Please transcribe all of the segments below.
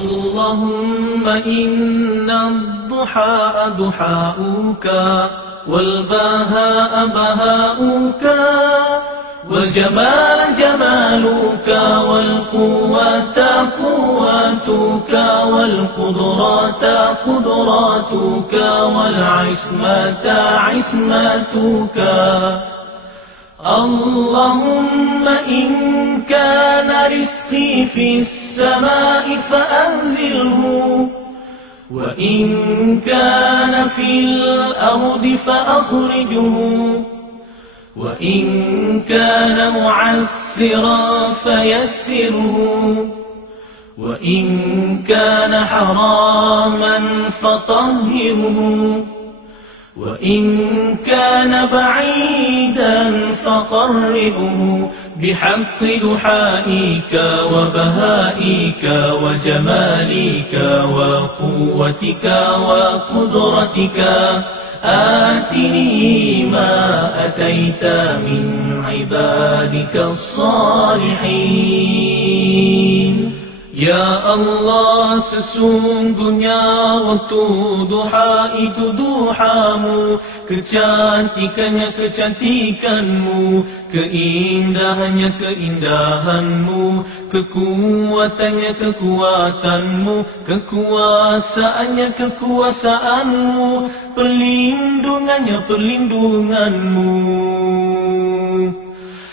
اللهم إن الضحى ضحاؤك والبهاء بهاؤك والجمال جمالك والقوة قوتك والقدرات قدراتك والعصمة عصمتك. اللهم إن كان رزقي في السماء فأنزله، وإن كان في الأرض فأخرجه، وإن كان معسرا فيسره، وإن كان حراما فطهره، وإن كان بعيدا فقربه بحق دحائك وبهائك وجمالك وقوتك وقدرتك. آتني ما أتيت من عبادك الصالحين. Ya Allah, sesungguhnya waktu duha itu duhamu, kecantikannya kecantikanmu, keindahannya keindahanmu, kekuatannya kekuatanmu, kekuasaannya kekuasaanmu, perlindungannya perlindunganmu.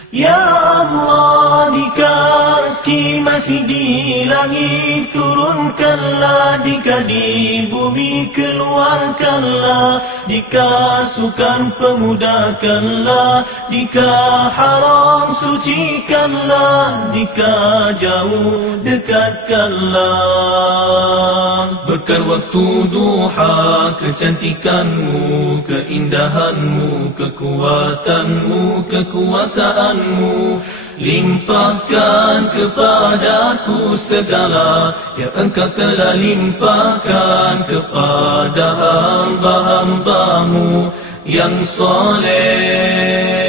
Ya Allah, jika rezeki masih di langit turunkanlah, jika di bumi keluarkanlah, jika sukan pemudahkanlah, jika haram sucikanlah, jika jauh dekatkanlah. Berkat waktu duha, kecantikanmu, keindahanmu, kekuatanmu, kekuasaanmu, limpahkan kepadaku segala yang engkau telah limpahkan kepada hamba-hambamu yang soleh.